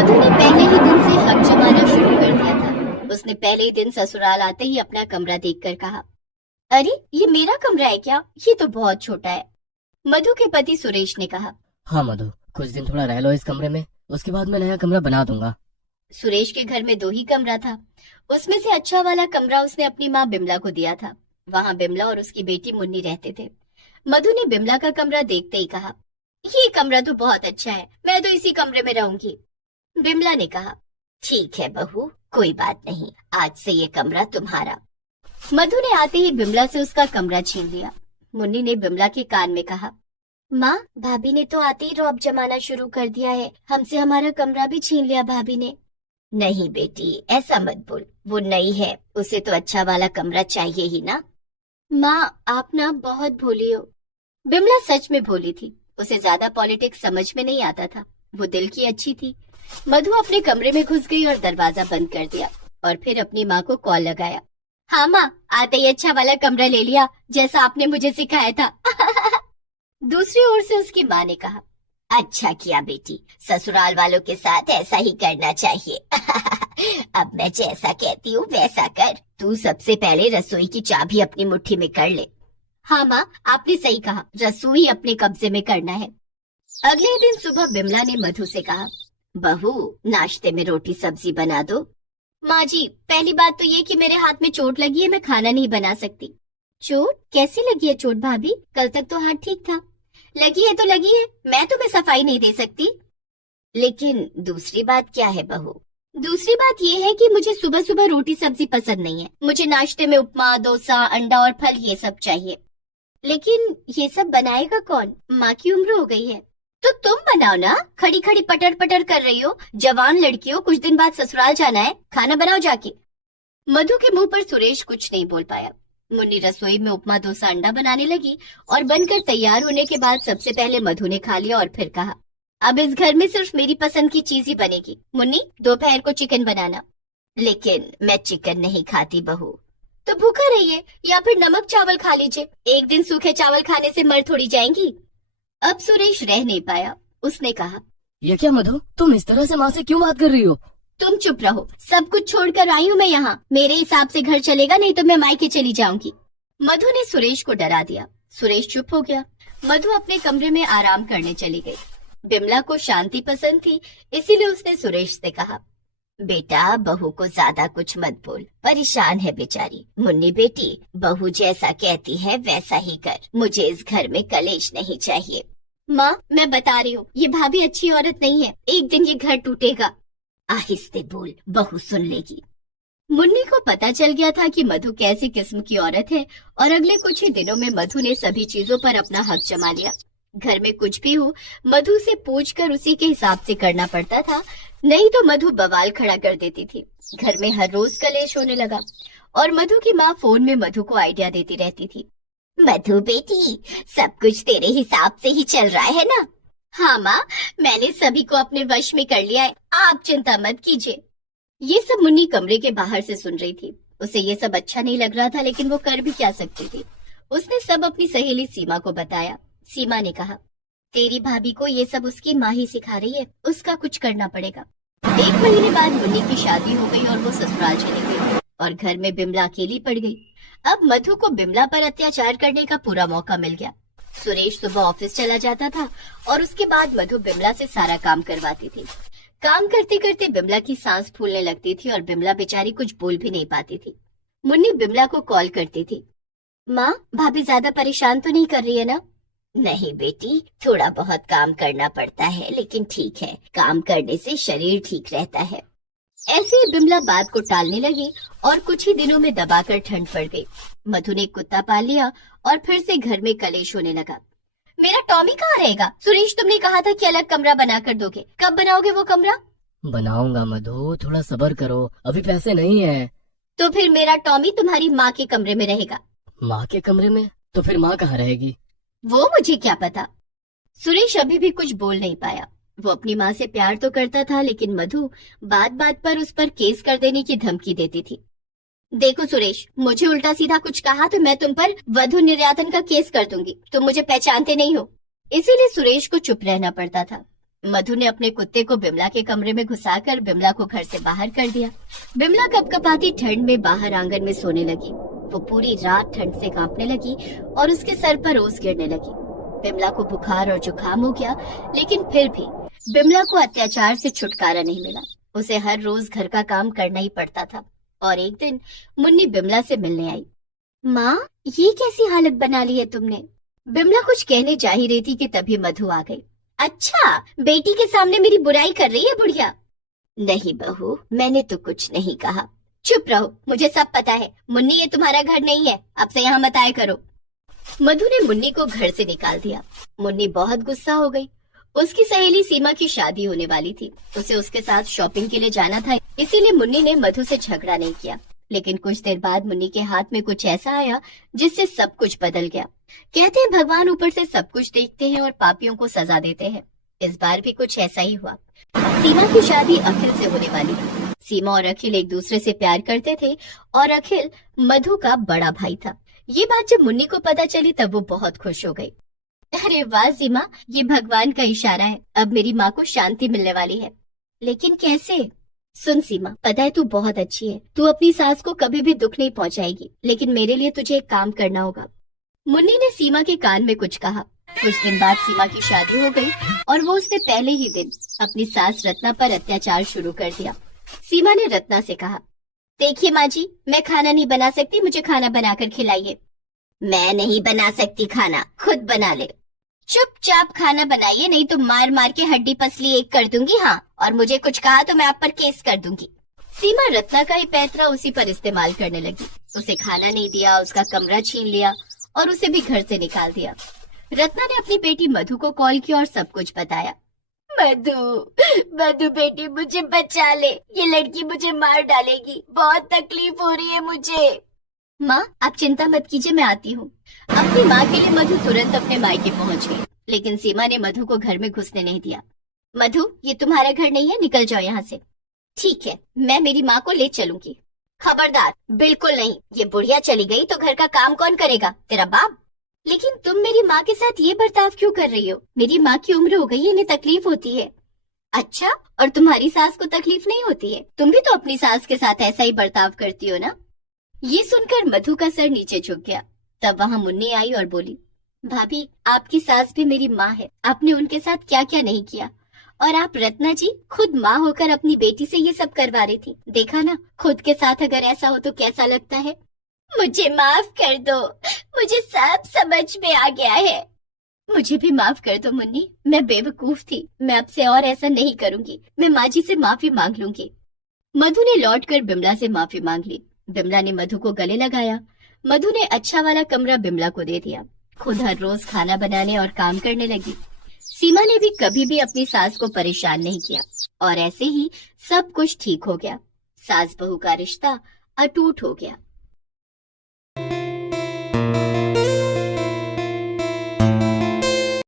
मधु ने पहले ही दिन से हक जमाना शुरू कर दिया था। उसने पहले ही दिन ससुराल आते ही अपना कमरा देखकर कहा, अरे ये मेरा कमरा है क्या? ये तो बहुत छोटा है। मधु के पति सुरेश ने कहा, हाँ मधु, कुछ दिन थोड़ा रह लो इस कमरे में, उसके बाद मैं नया कमरा बना दूंगा। सुरेश के घर में 2 ही कमरा था। उसमें से अच्छा वाला कमरा उसने अपनी माँ बिमला को दिया था। वहाँ बिमला और उसकी बेटी मुन्नी रहते थे। मधु ने बिमला का कमरा देखते ही कहा, ये कमरा तो बहुत अच्छा है, मैं तो इसी कमरे में रहूंगी। बिमला ने कहा, ठीक है बहू, कोई बात नहीं, आज से ये कमरा तुम्हारा। मधु ने आते ही बिमला से उसका कमरा छीन लिया। मुन्नी ने बिमला के कान में कहा, माँ, भाभी ने तो आते ही रौब जमाना शुरू कर दिया है, हमसे हमारा कमरा भी छीन लिया भाभी ने। नहीं बेटी, ऐसा मत बोल, वो नई है, उसे तो अच्छा वाला कमरा चाहिए ही ना। माँ, आप ना बहुत भोली हो। बिमला सच में भोली थी। उसे ज्यादा पॉलिटिक्स समझ में नहीं आता था। वो दिल की अच्छी थी। मधु अपने कमरे में घुस गई और दरवाजा बंद कर दिया और फिर अपनी माँ को कॉल लगाया। हाँ माँ, आते ही अच्छा वाला कमरा ले लिया, जैसा आपने मुझे सिखाया था। दूसरी ओर से उसकी माँ ने कहा, अच्छा किया बेटी, ससुराल वालों के साथ ऐसा ही करना चाहिए। अब मैं जैसा कहती हूँ वैसा कर। तू सबसे पहले रसोई की चाबी अपनी मुट्ठी में कर ले। हाँ माँ, आपने सही कहा, रसोई अपने कब्जे में करना है। अगले दिन सुबह बिमला ने मधु से कहा, बहू, नाश्ते में रोटी सब्जी बना दो। माँ जी, पहली बात तो ये कि मेरे हाथ में चोट लगी है, मैं खाना नहीं बना सकती। चोट? कैसी लगी है चोट भाभी? कल तक तो हाथ ठीक था। लगी है तो लगी है, मैं तुम्हें सफाई नहीं दे सकती। लेकिन दूसरी बात क्या है बहू? दूसरी बात ये है कि मुझे सुबह सुबह रोटी सब्जी पसंद नहीं है। मुझे नाश्ते में उपमा, डोसा, अंडा और फल ये सब चाहिए। लेकिन ये सब बनाएगा कौन? माँ की उम्र हो गई है। तो तुम बनाओ ना, खड़ी खड़ी पटर पटर कर रही हो, जवान लड़की हो, कुछ दिन बाद ससुराल जाना है, खाना बनाओ जाके। मधु के मुंह पर सुरेश कुछ नहीं बोल पाया। मुन्नी रसोई में उपमा, डोसा, अंडा बनाने लगी और बनकर तैयार होने के बाद सबसे पहले मधु ने खा लिया और फिर कहा, अब इस घर में सिर्फ मेरी पसंद की चीज ही बनेगी। मुन्नी, दोपहर को चिकन बनाना। लेकिन मैं चिकन नहीं खाती बहू। तो भूखा रहिए या फिर नमक चावल खा लीजिए। एक दिन सूखे चावल खाने से मर थोड़ी जाएंगी। अब सुरेश रह नहीं पाया। उसने कहा, ये क्या मधु, तुम इस तरह से माँ से क्यों बात कर रही हो? तुम चुप रहो, सब कुछ छोड़कर आई हूँ मैं यहाँ। मेरे हिसाब से घर चलेगा, नहीं तो मैं मायके चली जाऊंगी। मधु ने सुरेश को डरा दिया। सुरेश चुप हो गया। मधु अपने कमरे में आराम करने चली गई। बिमला को शांति पसंद थी, इसीलिए उसने सुरेश से कहा, बेटा, बहू को ज्यादा कुछ मत बोल, परेशान है बेचारी। मुन्नी बेटी, बहू जैसा कहती है वैसा ही कर, मुझे इस घर में कलेश नहीं चाहिए। माँ, मैं बता रही हूँ, ये भाभी अच्छी औरत नहीं है, एक दिन ये घर टूटेगा। आहिस्ते बोल, बहू सुन लेगी। मुन्नी को पता चल गया था कि मधु कैसी किस्म की औरत है और अगले कुछ ही दिनों में मधु ने सभी चीजों पर अपना हक जमा लिया। घर में कुछ भी हो, मधु से पूछकर उसी के हिसाब से करना पड़ता था, नहीं तो मधु बवाल खड़ा कर देती थी। घर में हर रोज कलेश होने लगा और मधु की माँ फोन में मधु को आइडिया देती रहती थी। मधु बेटी, सब कुछ तेरे हिसाब से ही चल रहा है ना? हाँ माँ, मैंने सभी को अपने वश में कर लिया है, आप चिंता मत कीजिए। ये सब मुन्नी कमरे के बाहर से सुन रही थी। उसे ये सब अच्छा नहीं लग रहा था, लेकिन वो कर भी क्या सकती थी। उसने सब अपनी सहेली सीमा को बताया। सीमा ने कहा, तेरी भाभी को ये सब उसकी माँ ही सिखा रही है, उसका कुछ करना पड़ेगा। 1 महीने बाद मुन्नी की शादी हो गई और वो ससुराल चली गई और घर में बिमला अकेली पड़ गई। अब मधु को बिमला पर अत्याचार करने का पूरा मौका मिल गया। सुरेश सुबह ऑफिस चला जाता था और उसके बाद मधु बिमला से सारा काम करवाती थी। काम करते करते बिमला की सांस फूलने लगती थी और बिमला बेचारी कुछ बोल भी नहीं पाती थी। मुन्नी बिमला को कॉल करती थी, माँ, भाभी ज्यादा परेशान तो नहीं कर रही है ना? नहीं बेटी, थोड़ा बहुत काम करना पड़ता है, लेकिन ठीक है, काम करने से शरीर ठीक रहता है। ऐसे ही बिमला बात को टालने लगी और कुछ ही दिनों में दबाकर ठंड पड़ गई। मधु ने कुत्ता पाल लिया और फिर से घर में कलेश होने लगा। मेरा टॉमी कहाँ रहेगा? सुरेश, तुमने कहा था कि अलग कमरा बना कर दोगे, कब बनाओगे वो कमरा? बनाऊंगा मधु, थोड़ा सब्र करो, अभी पैसे नहीं है। तो फिर मेरा टॉमी तुम्हारी माँ के कमरे में रहेगा। माँ के कमरे में? तो फिर माँ कहाँ रहेगी? वो मुझे क्या पता। सुरेश अभी भी कुछ बोल नहीं पाया। वो अपनी माँ से प्यार तो करता था, लेकिन मधु बात बात पर उस पर केस कर देने की धमकी देती थी। देखो सुरेश, मुझे उल्टा सीधा कुछ कहा तो मैं तुम पर वधु निर्यातन का केस कर दूंगी। तुम मुझे पहचानते नहीं हो। इसीलिए सुरेश को चुप रहना पड़ता था। मधु ने अपने कुत्ते को बिमला के कमरे में घुसाकर बिमला को घर से बाहर कर दिया। बिमला कपकपाती ठंड में बाहर आंगन में सोने लगी। वो पूरी रात ठंड से कांपने लगी और उसके सर पर ओस गिरने लगी। बिमला को बुखार और जुकाम हो गया, लेकिन फिर भी बिमला को अत्याचार से छुटकारा नहीं मिला। उसे हर रोज घर का काम करना ही पड़ता था। और एक दिन मुन्नी बिमला से मिलने आई। माँ, ये कैसी हालत बना ली है तुमने? बिमला कुछ कहने जा ही रही थी कि तभी मधु आ गई। अच्छा, बेटी के सामने मेरी बुराई कर रही है बुढ़िया? नहीं बहू, मैंने तो कुछ नहीं कहा। चुप रहो, मुझे सब पता है। मुन्नी, ये तुम्हारा घर नहीं है, अब से यहाँ मत आया करो। मधु ने मुन्नी को घर से निकाल दिया। मुन्नी बहुत गुस्सा हो गई। उसकी सहेली सीमा की शादी होने वाली थी। उसे उसके साथ शॉपिंग के लिए जाना था, इसीलिए मुन्नी ने मधु से झगड़ा नहीं किया। लेकिन कुछ देर बाद मुन्नी के हाथ में कुछ ऐसा आया जिससे सब कुछ बदल गया। कहते हैं भगवान ऊपर से सब कुछ देखते हैं और पापियों को सजा देते हैं। इस बार भी कुछ ऐसा ही हुआ। सीमा की शादी अखिल से होने वाली थी। सीमा और अखिल एक दूसरे से प्यार करते थे और अखिल मधु का बड़ा भाई था। ये बात जब मुन्नी को पता चली तब वो बहुत खुश हो गई। अरे वाह सीमा, ये भगवान का इशारा है। अब मेरी माँ को शांति मिलने वाली है। लेकिन कैसे? सुन सीमा, पता है तू बहुत अच्छी है। तू अपनी सास को कभी भी दुख नहीं पहुंचाएगी, लेकिन मेरे लिए तुझे एक काम करना होगा। मुन्नी ने सीमा के कान में कुछ कहा। कुछ दिन बाद सीमा की शादी हो गई और वो उसने पहले ही दिन अपनी सास रत्ना पर अत्याचार शुरू कर दिया। सीमा ने रत्ना से कहा, देखिए माँ जी, मैं खाना नहीं बना सकती, मुझे खाना बनाकर खिलाइए। मैं नहीं बना सकती खाना, खुद बना ले। चुपचाप खाना बनाइए, नहीं तो मार मार के हड्डी पसली एक कर दूंगी। हाँ, और मुझे कुछ कहा तो मैं आप पर केस कर दूंगी। सीमा रत्ना का ही पैतरा उसी पर इस्तेमाल करने लगी। उसे खाना नहीं दिया, उसका कमरा छीन लिया और उसे भी घर से निकाल दिया। रत्ना ने अपनी बेटी मधु को कॉल किया और सब कुछ बताया। मधु बेटी, मुझे बचा ले, ये लड़की मुझे मार डालेगी, बहुत तकलीफ हो रही है मुझे। माँ, आप चिंता मत कीजिए, मैं आती हूँ। अपनी माँ के लिए मधु तुरंत अपने मायके पहुँच गई, लेकिन सीमा ने मधु को घर में घुसने नहीं दिया। मधु, ये तुम्हारा घर नहीं है, निकल जाओ यहाँ से। ठीक है, मैं मेरी माँ को ले चलूंगी। खबरदार, बिल्कुल नहीं। ये बुढ़िया चली गई तो घर का काम कौन करेगा? तेरा बाप। लेकिन तुम मेरी माँ के साथ ये बर्ताव क्यों कर रही हो? मेरी माँ की उम्र हो गई है, इन्हें तकलीफ होती है। अच्छा, और तुम्हारी सास को तकलीफ नहीं होती है? तुम भी तो अपनी सास के साथ ऐसा ही बर्ताव करती हो ना? ये सुनकर मधु का सर नीचे झुक गया। तब वहाँ मुन्नी आई और बोली, भाभी, आपकी सास भी मेरी माँ है। आपने उनके साथ क्या क्या नहीं किया, और आप रत्ना जी खुद माँ होकर अपनी बेटी से ये सब करवा रही थी। देखा ना, खुद के साथ अगर ऐसा हो तो कैसा लगता है। मुझे माफ कर दो, मुझे सब समझ में आ गया है। मुझे भी माफ कर दो मुन्नी, मैं बेवकूफ थी। मैं अब से और ऐसा नहीं करूंगी। मैं माँ जी से माफी मांग लूंगी। मधु ने लौटकर बिमला से माफी मांग ली। बिमला ने मधु को गले लगाया। मधु ने अच्छा वाला कमरा बिमला को दे दिया। खुद हर रोज खाना बनाने और काम करने लगी। सीमा ने भी कभी भी अपनी सास को परेशान नहीं किया और ऐसे ही सब कुछ ठीक हो गया। सास बहू का रिश्ता अटूट हो गया।